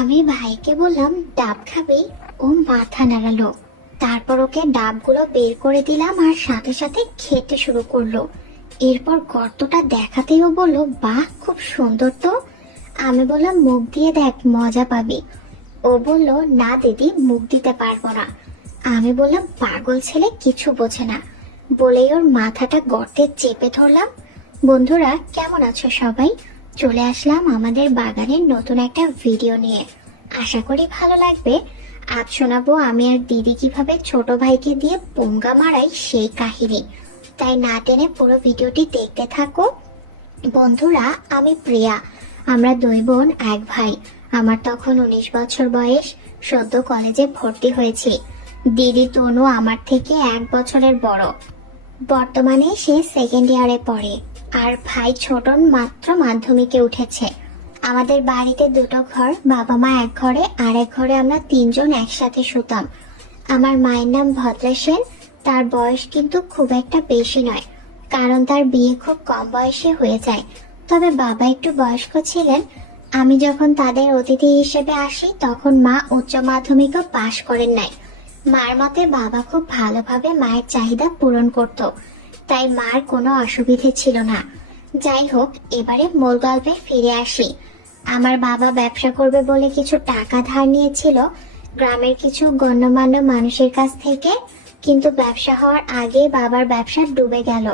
আমি ভাইকে বললাম ডাব খাবি। ও মাথা নাড়ালো। তারপর ওকে ডাবগুলো বের করে দিলাম আর সাথে সাথে খেতে শুরু করলো। এরপর গর্তটা দেখাতেই ও বললো, বাহ, খুব সুন্দর তো। আমি বললাম, মুখ দিয়ে দেখ, মজা পাবি। ও বলল, না দিদি, মুখ দিতে পারবো না। আমি বললাম, পাগল ছেলে, কিছু বোঝে না। বলেই ওর মাথাটা গর্তে চেপে ধরলাম। বন্ধুরা, কেমন আছো সবাই? চলে আসলাম আমাদের বাগানের নতুন একটা ভিডিও নিয়ে। আশা করি ভালো লাগবে। আজ শোনাবো আমি আর দিদি কিভাবে ছোট ভাইকে দিয়ে পোঙ্গা মারাই সেই কাহিনী। তাই না টেনে পুরো ভিডিওটি দেখতে থাকো। বন্ধুরা, আমি প্রিয়া। আমরা দুই বোন, এক ভাই। আমার তখন 19 বছর বয়স। সদ্য কলেজে ভর্তি হয়েছি। দিদি তনু আমার থেকে 1 বছরের বড়। বর্তমানে সে সেকেন্ড ইয়ারে পড়ে। আর ভাই ছোটন মাত্র মাধ্যমিকে উঠেছে। আমাদের বাড়িতে দুটো ঘর, বাবা মা এক ঘরে, আর এক ঘরে আমরা 3 জন একসাথে শুতাম। আমার মায়ের নাম ভদ্রা সেন। তার বয়স কিন্তু খুব একটা বেশি নয়, কারণ তার বিয়ে খুব কম বয়সে হয়ে যায়। তবে বাবা একটু বয়স্ক ছিলেন। আমি যখন তাদের অতিথি হিসেবে আসি তখন মা উচ্চ মাধ্যমিকও পাশ করেন নাই। মার মতে বাবা খুব ভালোভাবে মায়ের চাহিদা পূরণ করত, তাই মার কোনো অসুবিধে ছিল না। যাই হোক, এবারে মূল গল্পে ফিরে আসি। আমার বাবা ব্যবসা করবে বলে কিছু টাকা ধার নিয়েছিল গ্রামের কিছু গণ্যমান্য মানুষের কাছ থেকে, কিন্তু ব্যবসা হওয়ার আগে বাবার ব্যবসা ডুবে গেল।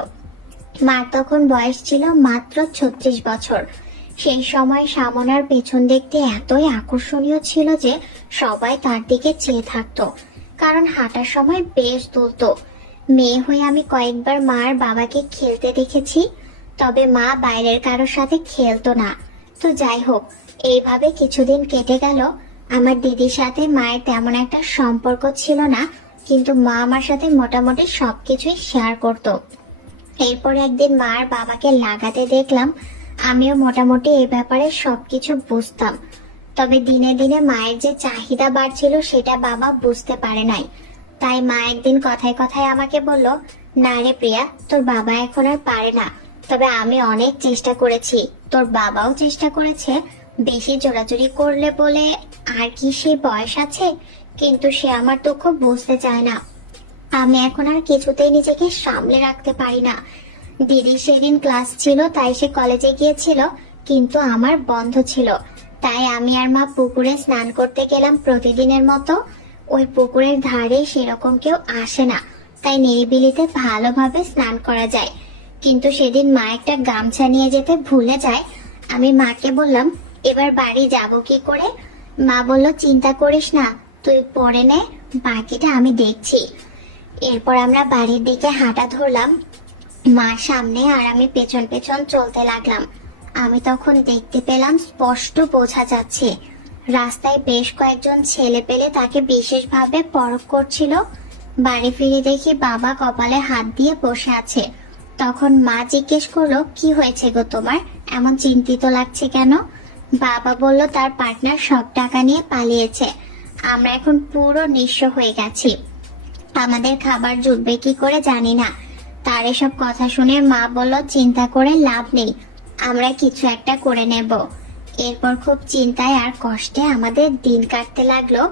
মার তখন বয়স ছিল মাত্র 36 বছর। সেই সময় সামনার পেছন দেখতে এতই আকর্ষণীয় ছিল যে সবাই তার দিকে চেয়ে থাকতো, কারণ হাঁটার সময় বেশ দুলতো। মেয়ে হয়ে আমি কয়েকবার মার বাবাকে খেলতে দেখেছি, তবে মা বাইরের কারোর সাথে খেলতো না। তো যাই হোক, এইভাবে কিছুদিন কেটে গেল। আমার দিদির সাথে মায়ের তেমন একটা সম্পর্ক ছিল না, কিন্তু মা আমার সাথে মোটামুটি সবকিছুই শেয়ার করতো। এরপর একদিন মার বাবাকে লাগাতে দেখলাম। আমিও মোটামুটি এই ব্যাপারে সবকিছু বুঝতাম, তবে দিনে দিনে মায়ের যে চাহিদা বাড়ছিল সেটা বাবা বুঝতে পারে নাই। তাই মা একদিন কথায় কথায় আমাকে বলল, না রে প্রিয়া, তোর বাবা এখন আর পারে না। তবে আমি অনেক চেষ্টা করেছি, তোর বাবাও চেষ্টা করেছে। বেশি জোরাজুরি করলে বলে আর কি সে বয়স আছে, কিন্তু সে আমার দুঃখ বুঝতে চায় না। আমি এখন আর কিছুতেই নিজেকে সামলে রাখতে পারি না। দিদি সেদিন ক্লাস ছিল, তাই সে কলেজে গিয়েছিল, কিন্তু আমার বন্ধ ছিল। তাই আমি আর মা পুকুরে স্নান করতে গেলাম প্রতিদিনের মতো। ওই পুকুরের ধারে সেরকম কেউ আসে না, তাই নিরিবিলিতে ভালোভাবে স্নান করা যায়। কিন্তু সেদিন মা একটা গামছা নিয়ে যেতে ভুলে যায়। আমি মাকে বললাম, এবার বাড়ি যাব কি করে? মা বলল, চিন্তা করিস না, তুই পরে নে, বাকিটা আমি দেখছি। এরপর আমরা বাড়ির দিকে হাঁটা ধরলাম, মার সামনে আর আমি পেছন পেছন চলতে লাগলাম। আমি তখন দেখতে পেলাম, স্পষ্ট বোঝা যাচ্ছে রাস্তায় বেশ কয়েকজন ছেলে পেলে তাকে বিশেষভাবে পরখ করছিল। বাড়ি ফিরে দেখি বাবা কপালে হাত দিয়ে বসে আছে। তখন মা জিজ্ঞেস করলো, কি হয়েছে গো তোমার, এমন চিন্তিত লাগছে কেন? বাবা বলল, তার পার্টনার সব টাকা নিয়ে পালিয়েছে। আমরা এখন পুরো নিঃস্ব হয়ে গেছি। আমাদের খাবার জুটবে কি করে জানি না। তার এসব কথা শুনে মা বলল, চিন্তা করে লাভ নেই, আমরা কিছু একটা করে নেব। এরপর খুব চিন্তায় আর কষ্টে আমাদের দিন কাটতে লাগলো।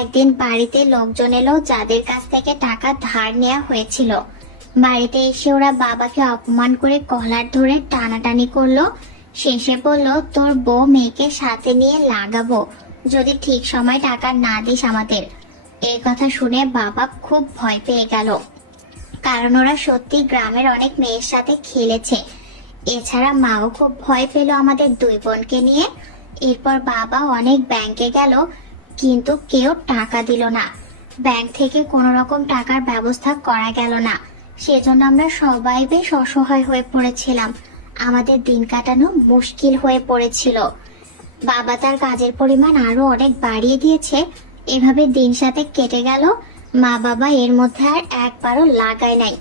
একদিন বাড়িতে লোকজন এলো যাদের কাছ থেকে টাকা ধার নেওয়া হয়েছিল। বাড়িতে এসে ওরা বাবাকে অপমান করে কলার ধরে টানাটানি করলো। শেষে বলল, তোর বউ মেয়েকে সাথে নিয়ে লাগাবো যদি ঠিক সময় টাকা না দিস আমাদের। এই কথা শুনে বাবা খুব ভয় পেয়ে গেল, কারণ ওরা সত্যি গ্রামের অনেক মেয়ের সাথে খেলেছে। এছাড়া মাও খুব ভয় পেল আমাদের দুই বোনকে নিয়ে। এরপর বাবা অনেক ব্যাংকে গেল, কিন্তু কেউ টাকা দিল না। ব্যাংক থেকে কোনো রকম টাকার ব্যবস্থা করা গেল না। সেজন্য আমরা সবাই বেশ অসহায় হয়ে পড়েছিলাম। আমাদের দিন কাটানো মুশকিল হয়ে পড়েছিল। বাবা তার কাজের পরিমাণ আরো অনেক বাড়িয়ে দিয়েছে। এভাবে দিন সাথে কেটে গেল। মা বাবা এর মধ্যে আর একবারও লাগায় নাই।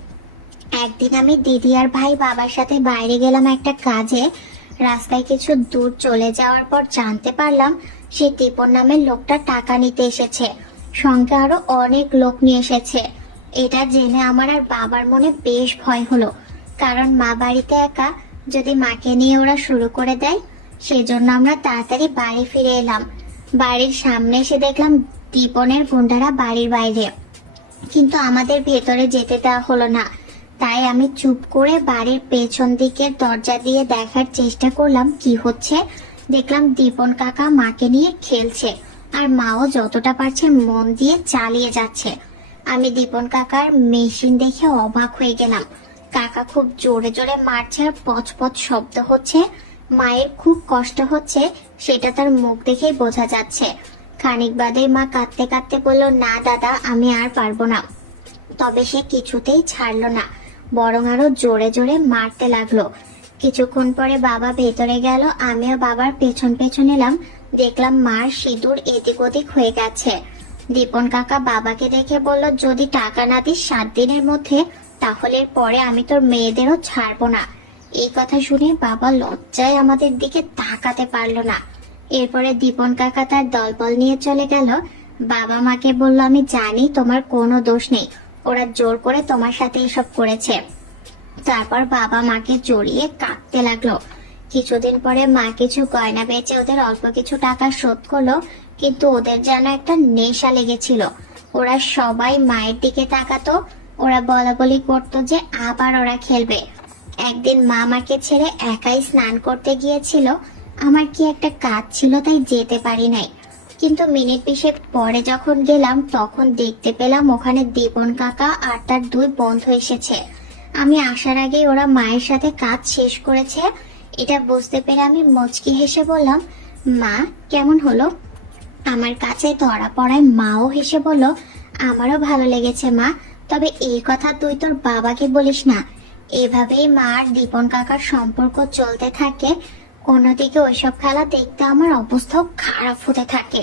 একদিন আমি দিদি আর ভাই বাবার সাথে বাইরে গেলাম একটা কাজে। রাস্তায় কিছু দূর চলে যাওয়ার পর জানতে পারলাম সেই টিপন নামের লোকটা টাকা নিতে এসেছে। সঙ্গে আরো অনেক লোক নিয়ে এসেছে। এটা জেনে আমার আর বাবার মনে বেশ ভয় হলো, কারণ মা বাড়িতে একা, যদি মাকে নিয়ে ওরা শুরু করে দেয়। সেজন্য আমরা তাড়াতাড়ি বাড়ি ফিরে এলাম। বাড়ির সামনে এসে দেখলাম দীপনের গুন্ডারা বাড়ির বাইরে, কিন্তু আমাদের ভেতরে যেতে দেওয়া হলো না। তাই আমি চুপ করে বাড়ির পেছন দিকের দরজা দিয়ে দেখার চেষ্টা করলাম কি হচ্ছে। দেখলাম দীপন কাকা মাকে নিয়ে খেলছে, আর মাও যতটা পারছে মন দিয়ে চালিয়ে যাচ্ছে। আমি দীপন কাকার মেশিন দেখে অবাক হয়ে গেলাম। কাকা খুব জোরে জোরে মারছে আর পচ পচ শব্দ হচ্ছে। মায়ের খুব কষ্ট হচ্ছে, সেটা তার মুখ দেখেই বোঝা যাচ্ছে। খানিক বাদে মা কাঁদতে কাঁদতে বলল, না দাদা, আমি আর পারবো না। তবে সে কিছুতেই ছাড়লো না, বরং আরো জোরে জোরে মারতে লাগলো। কিছুক্ষণ পরে বাবা ভেতরে গেল, আমিও বাবার পেছন পেছন এলাম। দেখলাম মার সিঁদুর এদিক ওদিক হয়ে গেছে। দীপন কাকা বাবাকে দেখে বলল, যদি টাকা না দিস 7 দিনের মধ্যে, তাহলে পরে আমি তোর মেয়েদেরও ছাড়বো না। এই কথা শুনে বাবা লজ্জায় আমাদের দিকে তাকাতে পারলো না। এরপরে দীপন কাকা তার দলবল নিয়ে চলে গেল। বাবা মাকে বলল, আমি জানি তোমার কোনো দোষ নেই, ওরা জোর করে তোমার সাথে এসব করেছে। তারপর বাবা মাকে জড়িয়ে কাঁদতে লাগলো। কিছুদিন পরে মা কিছু গয়না বেচে ওদের অল্প কিছু টাকা শোধ করলো, কিন্তু ওদের যেন একটা নেশা লেগেছিল। ওরা সবাই মায়ের দিকে তাকাতো, ওরা বলা বলি করতো যে আবার ওরা খেলবে। একদিন মা আমাকে ছেড়ে একাই স্নান করতে গিয়েছিল। আমার কি একটা কাজ ছিল তাই যেতে পারি নাই, কিন্তু মিনিট 20 পরে যখন গেলাম তখন দেখতে পেলাম ওখানে দীপন কাকা আর তার 2 বন্ধু এসেছে। আমি আসার আগেই ওরা মায়ের সাথে কাজ শেষ করেছে। এটা বুঝতে পেরে আমি মুচকি হেসে বললাম, মা কেমন হলো? আমার কাছে ধরা পড়ায় মাও হেসে বলল, আমারও ভালো লেগেছে মা, তবে এই কথা তুই তোর বাবাকে বলিস না। এভাবেই মা আর দীপন কাকার সম্পর্ক চলতে থাকে। অন্যদিকে ওইসব খেলা দেখতে আমার অবস্থাও খারাপ হতে থাকে।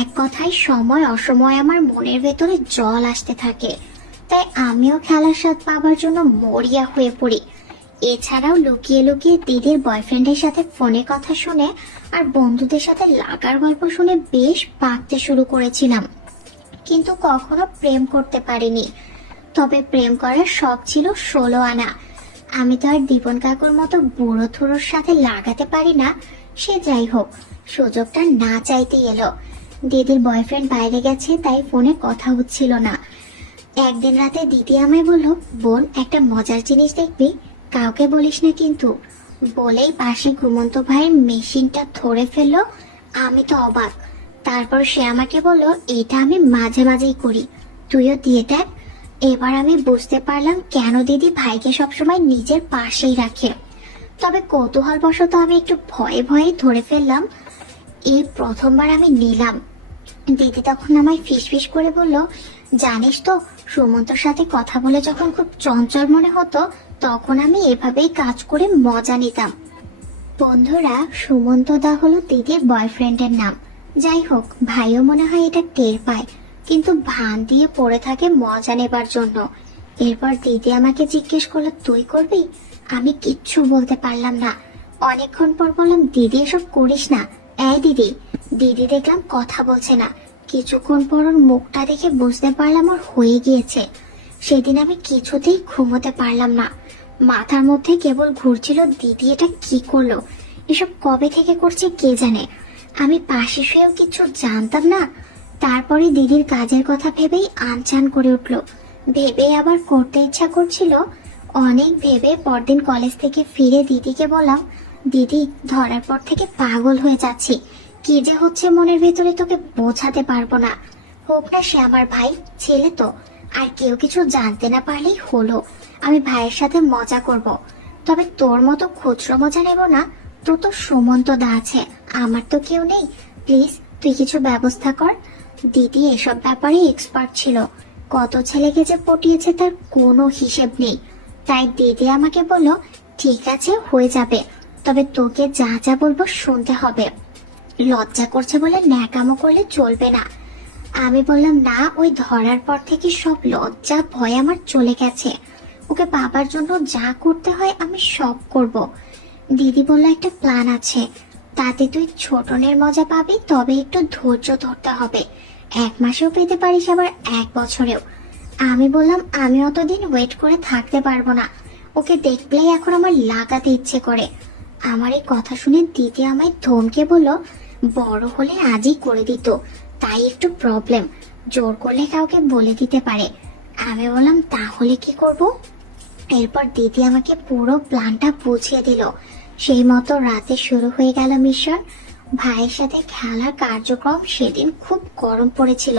এক কথায় সময় অসময় আমার মনের ভেতরে জল আসতে থাকে। তাই আমিও খেলার স্বাদ পাবার জন্য মরিয়া হয়ে পড়ি। এছাড়াও লুকিয়ে লুকিয়ে দিদির বয়ফ্রেন্ডের সাথে ফোনে কথা শুনে আর বন্ধুদের সাথে লাগার গল্প শুনে বেশ পাকতে শুরু করেছিলাম, কিন্তু কখনো প্রেম করতে পারিনি। তবে প্রেম করার শখ ছিল 16 আনা। আমি তো আর দীপন কাকুর মতো বুড়ো থুড়োর সাথে লাগাতে পারি না। সে যাই হোক, সুযোগটা না চাইতে এলো। দিদির বয়ফ্রেন্ড বাইরে গেছে, তাই ফোনে কথা হচ্ছিল না। একদিন রাতে দিদি আমায় বলল, বোন একটা মজার জিনিস দেখবি, কাউকে বলিস না কিন্তু। বলেই পাশে ঘুমন্ত ভাইয়ের মেশিনটা ধরে ফেললো। আমি তো অবাক। তারপর সে আমাকে বলল, এটা আমি মাঝে মাঝেই করি, তুইও দিয়ে দেখ। এবার আমি বুঝতে পারলাম কেন দিদি ভাইকে সবসময় নিজের পাশেই রাখে। তবে কৌতূহলবশত আমি একটু ভয়ে ভয়ে ধরে ফেললাম। এই প্রথমবার আমি নিলাম। দিদি তখন আমায় ফিসফিস করে বলল, জানিস তো, সুমন্তর সাথে কথা বলে যখন খুব চঞ্চল মনে হতো, তখন আমি এভাবেই কাজ করে মজা নিতাম। বন্ধুরা, সুমন্ত দা হলো দিদির বয়ফ্রেন্ডের নাম। যাই হোক, ভাইও মনে হয় এটা টের পায়, কিন্তু ভান দিয়ে পড়ে থাকে মজা নেবার জন্য। এরপর দিদি আমাকে জিজ্ঞেস করলো, তুই করবি? আমি কিচ্ছু বলতে পারলাম না। অনেকক্ষণ পর বললাম, দিদি এসব করিস না। এই দিদি। দিদি দেখলাম কথা বলছে না। কিছুক্ষণ পর ওর মুখটা দেখে বুঝতে পারলাম ওর হয়ে গিয়েছে। সেদিন আমি কিছুতেই ঘুমোতে পারলাম না। মাথার মধ্যে কেবল ঘুরছিল, দিদি এটা কি করলো, এসব কবে থেকে করছে কে জানে। আমি পাশে শুয়েও কিছু জানতাম না। তারপরে দিদির কাজের কথা ভেবেই আনচান করে উঠলো। ভেবে আবার করতে ইচ্ছা করছিল। অনেক ভেবে পরদিন কলেজ থেকে ফিরে দিদিকে বললাম, দিদি, ধরার পর থেকে পাগল হয়ে যাচ্ছি। কি যে হচ্ছে মনের ভেতরে তোকে বোঝাতে পারবো না। হোক না সে আমার ভাই, ছেলে তো, আর কেউ কিছু জানতে না পারলেই হলো। আমি ভাইয়ের সাথে মজা করব, তবে তোর মতো খুচরো মজা নেব না। তোর তো সুমন্ত দা আছে, আমার তো কেউ নেই। প্লিজ তুই কিছু ব্যবস্থা কর। দিদি এসব ব্যাপারে এক্সপার্ট ছিল, কত ছেলেকে যে পটিয়েছে তার কোনো হিসেব নেই। তাই দিদি আমাকে বলল, ঠিক আছে, হয়ে যাবে, তবে তোকে যা যা বলবো শুনতে হবে। লজ্জা করছে বলে ন্যাকামো করলে চলবে না। আমি বললাম, না, ওই ধরার পর থেকে সব লজ্জা ভয় আমার চলে গেছে। ওকে বাবার জন্য যা করতে হয় আমি সব করব। দিদি বলল, একটা প্ল্যান আছে, তাতে তুই ছোটনের মজা পাবি, তবে একটু ধৈর্য ধরতে হবে। 1 মাসেও পেতে পারিস, আবার 1 বছরেও। আমি বললাম, আমি অতদিন ওয়েট করে থাকতে পারবো না। ওকে দেখলেই এখন আমার লাগাতে ইচ্ছে করে। আমার এই কথা শুনে দিদি আমায় ধমকে বলল, বড় হলে আজই করে দিত, তাই একটু প্রবলেম, জোর করলে কাউকে বলে দিতে পারে। আমি বললাম তাহলে কি করব? এরপর দিদি আমাকে পুরো প্ল্যানটা বুঝিয়ে দিল। সেই মতো রাতে শুরু হয়ে গেল মিশন। ভাইয়ের সাথে খেলার কার্যক্রম সেদিন খুব গরম পড়েছিল।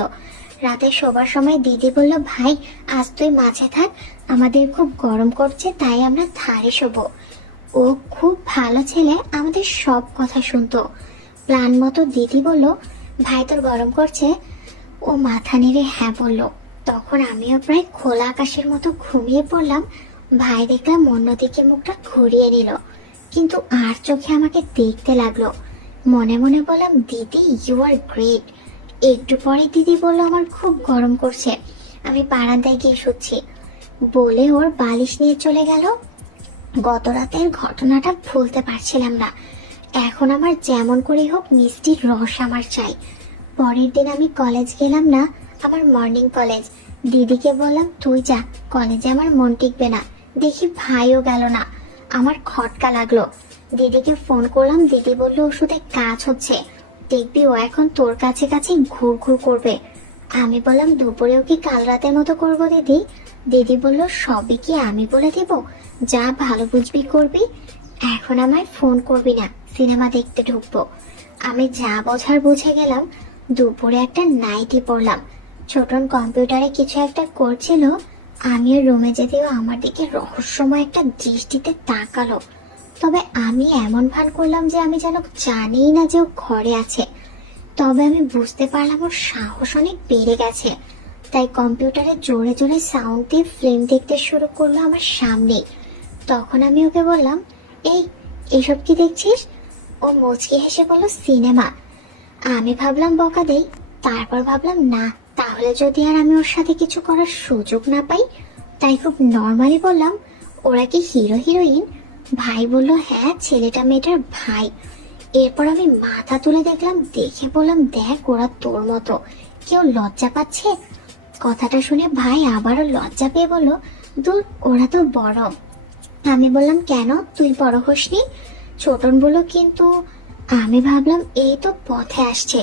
রাতে শোবার সময় দিদি বলল, ভাই আজ তুই মাঝে থাক, আমাদের খুব গরম করছে, তাই আমরা ধারে শোবো। ও খুব ভালো ছেলে, আমাদের সব কথা শুনতো। প্ল্যান মতো দিদি বলল, ভাই তোর গরম করছে? ও মাথা নেড়ে হ্যাঁ বলল। তখন আমিও প্রায় খোলা আকাশের মতো ঘুমিয়ে পড়লাম। ভাই দেখলাম অন্যদিকে মুখটা ঘুরিয়ে নিল, কিন্তু আর চোখে আমাকে দেখতে লাগলো। মনে মনে বললাম, দিদি ইউ আর গ্রেট। একটু পরে দিদি বলল, আমার খুব গরম করছে, আমি বারান্দায় গিয়ে শুচ্ছি, বলে ওর বালিশ নিয়ে চলে গেল। গত রাতের ঘটনাটা ভুলতে পারছিলাম না। এখন আমার যেমন করে হোক মিষ্টির রস আমার চাই। পরের দিন আমি কলেজ গেলাম না, আমার মর্নিং কলেজ। দিদিকে বললাম, তুই যা, কলেজে আমার মন টিকবে না। দেখি ভাইও গেল না, আমার খটকা লাগলো। দিদিকে ফোন করলাম, দিদি বলল ওষুধে কাজ হচ্ছে, দেখবি ও এখন তোর কাছে কাছে ঘুর ঘুর করবে। আমি বললাম, দুপুরেও কি কাল রাতের মতো করবো দিদি? দিদি বলল, সবই কি আমি বলে দিব? যা ভালো বুঝবি করবি, এখন আমায় ফোন করবি না, সিনেমা দেখতে ঢুকবো। আমি যা বোঝার বুঝে গেলাম। দুপুরে একটা নাইটি পরলাম। ছোটন কম্পিউটারে কিছু একটা করছিল, আমিও রুমে যেতেও আমার দিকে রহস্যময় একটা দৃষ্টিতে তাকালো। তবে আমি এমন ভান করলাম যে আমি যেন জানিই না যে ও ঘরে আছে। তবে আমি বুঝতে পারলাম ওর সাহস অনেক বেড়ে গেছে, তাই কম্পিউটারে জোরে জোরে সাউন্ড দিয়ে ফিল্ম দেখতে শুরু করলো আমার সামনে। তখন আমি ওকে বললাম, এইসব কি দেখছিস? ও মুচকি হেসে বলল, সিনেমা। আমি ভাবলাম বকা দেই, তারপর ভাবলাম না, তাহলে যদি আর আমি ওর সাথে কিছু করার সুযোগ না পাই। তাই খুব নর্মালি বললাম, ওরা কি হিরো হিরোইন? ভাই বলল, হ্যাঁ, ছেলেটা মেয়েটার ভাই। এরপর আমি মাথা তুলে দেখলাম, দেখে বললাম, দেখ ওরা তোর মতো, কেউ লজ্জা পাচ্ছে? কথাটা শুনে ভাই আবারও লজ্জা পেয়ে বলল, দূর, ওরা তো বড়। আমি বললাম, কেন, তুই বড় হসনি? ছোটন বলল, কিন্তু। আমি ভাবলাম এই তো পথে আসছে,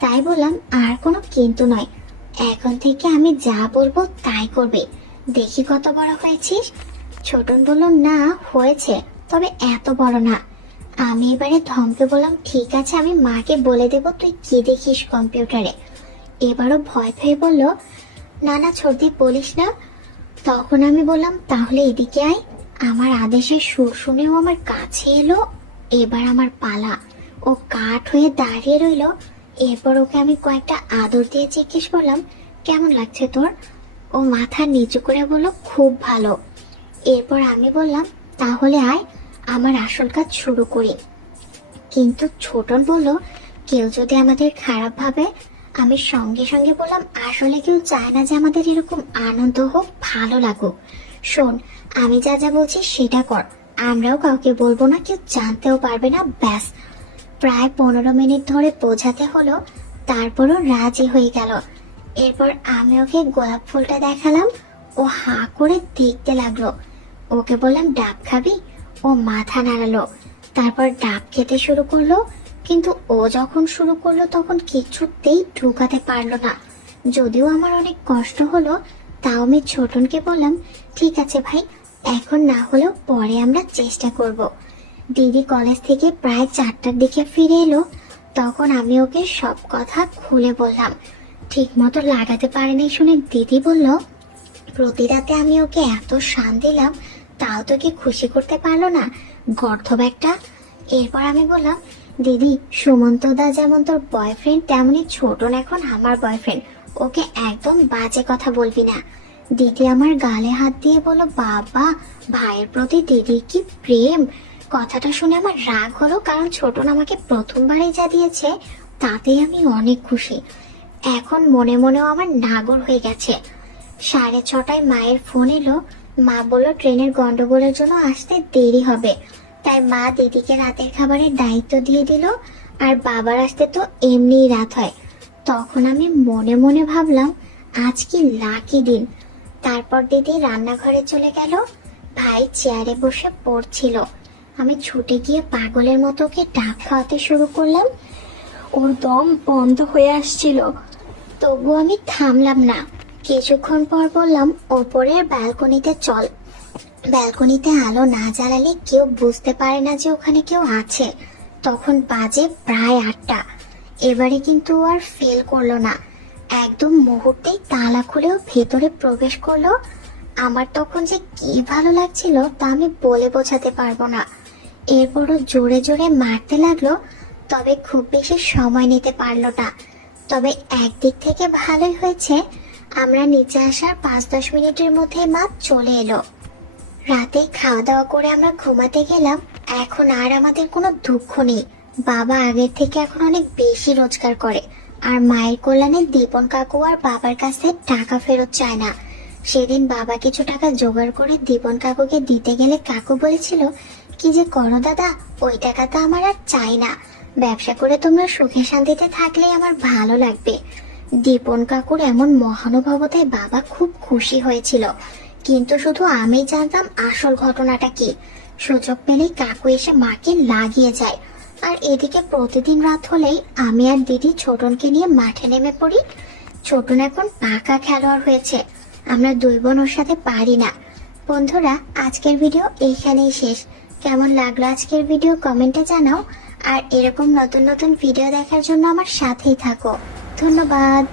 তাই বললাম, আর কোনো কিন্তু নয়, এখন থেকে আমি যা বলবো তাই করবে, দেখি কত বড় হয়েছিস। ছোটন বলল, না হয়েছে, তবে এত বড় না। আমি এবারে ধমকে বললাম, ঠিক আছে, আমি মাকে বলে দেব তুই কি দেখিস কম্পিউটারে। এবারও ভয় পেয়ে বলল, না না ছোটদি, বলিস না। তখন আমি বললাম, তাহলে এদিকে আয়। আমার আদেশের সুর শুনেও আমার কাছে এলো। এবার আমার পালা। ও কাঠ হয়ে দাঁড়িয়ে রইল। এরপর ওকে আমি কয়েকটা আদর দিয়ে জিজ্ঞেস করলাম, কেমন লাগছে তোর? ও মাথা নিচু করে বলল, খুব ভালো। এরপর আমি বললাম, তাহলে আয়, আমার আসল কাজ শুরু করি। কিন্তু ছোটন বলল, কেউ যদি আমাদের খারাপ ভাবে? আমি সঙ্গে সঙ্গে বললাম, আসলে কেউ চায় না যে আমাদের এরকম আনন্দ হোক, ভালো লাগুক। শোন, আমি যা যা বলছি সেটা কর, আমরাও কাউকে বলবো না, কেউ জানতেও পারবে না, ব্যাস। প্রায় 15 মিনিট ধরে বোঝাতে হলো, তারপরও রাজি হয়ে গেল। এরপর আমি ওকে গোলাপ ফুলটা দেখালাম। ও হা করে দেখতে লাগলো। ওকে বললাম, ডাব খাবি? ও মাথা নাড়ালো, তারপর ডাব খেতে শুরু করলো। কিন্তু ও যখন শুরু করলো তখন কিছুতেই ঢুকাতে পারলো না। যদিও আমার অনেক কষ্ট হলো, তাও আমি ছোটনকে বললাম, ঠিক আছে ভাই, এখন না হলেও পরে আমরা চেষ্টা করব। দিদি কলেজ থেকে প্রায় 4টার দিকে ফিরে এলো। তখন আমি ওকে সব কথা খুলে বললাম। ঠিক মতো লাগাতে পারেনি শুনে দিদি বলল, প্রতি রাতে আমি ওকে এত শান দিলাম, তাও তোকে খুশি করতে পারলো না, গর্ধব একটা। এরপর আমি বললাম, দিদি, সুমন্ত দা যেমন তোর বয়ফ্রেন্ড, তেমনি ছোটন এখন আমার বয়ফ্রেন্ড, ওকে একদম বাজে কথা বলবি না। দিদি আমার গালে হাত দিয়ে বলল, বাবা, ভাইয়ের প্রতি দিদির কি প্রেম। কথাটা শুনে আমার রাগ হলো, কারণ ছোটন আমাকে প্রথমবারই যা দিয়েছে তাতেই আমি অনেক খুশি। এখন মনে মনেও আমার নাগর হয়ে গেছে। 6:30টায় মায়ের ফোন এলো। মা বলল ট্রেনের গন্ডগোলের জন্য আসতে দেরি হবে, তাই মা দিদিকে রাতের খাবারের দায়িত্ব দিয়ে দিল। আর বাবার আসতে তো এমনিই রাত হয়। তখন আমি মনে মনে ভাবলাম, আজ কি লাকি দিন। তারপর দিদি রান্নাঘরে চলে গেল। ভাই চেয়ারে বসে পড়ছিল। আমি ছুটে গিয়ে পাগলের মতো ওকে ডাব খাওয়াতে শুরু করলাম। ওর দম বন্ধ হয়ে আসছিল। তবু আমি থামলাম না। কিছুক্ষণ পর বললাম, ওপরের ব্যালকনিতে চল। ব্যালকনিতে আলো না জ্বালালে কেউ বুঝতে পারে না যে ওখানে কেউ আছে। তখন বাজে প্রায় 8টা। এবারে কিন্তু ও আর ফেল করলো না, একদম মুহূর্তেই তালা খুলেও ভেতরে প্রবেশ করলো। আমার তখন যে কি ভালো লাগছিল তা আমি বলে বোঝাতে পারবো না। এরপরও জোরে জোরে মারতে লাগলো, তবে খুব বেশি সময় নিতে পারলো না। তবে একদিক থেকে ভালোই হয়েছে, আমরা নিচে আসার 5-10 মিনিটের মধ্যে মা চলে এলো। রাতে খাওয়া দাওয়া করে আমরা ঘুমাতে গেলাম। এখন আর আমাদের কোনো দুঃখ নেই। বাবা আগের থেকে এখন অনেক বেশি রোজগার করে, আর মায়ের কল্যাণে দীপন কাকু আর বাবার কাছে টাকা ফেরত চায় না। সেদিন বাবা কিছু টাকা জোগাড় করে দীপন কাকুকে দিতে গেলে কাকু বলেছিল, কি যে করো দাদা, ওই টাকা তো আমার আর চাই না, ব্যবসা করে তোমরা সুখে শান্তিতে থাকলেই আমার ভালো লাগবে। দীপন কাকুর এমন মহানুভবতায় বাবা খুব খুশি হয়েছিল, কিন্তু শুধু আমি জানতাম আসল ঘটনাটা কি। সুযোগ পেলেই কাকু এসে মাকে লাগিয়ে যায়, আর এদিকে প্রতিদিন রাত হলেই আমি আর দিদি ছোটনকে নিয়ে মাঠে নেমে পড়ি। ছোটন এখন পাকা খেলোয়াড় হয়েছে, আমরা দুই বোন ওর সাথে পারি না। বন্ধুরা, আজকের ভিডিও এইখানেই শেষ। কেমন লাগলো আজকের ভিডিও কমেন্টে জানাও, আর এরকম নতুন নতুন ভিডিও দেখার জন্য আমার সাথেই থাকো। ধন্যবাদ।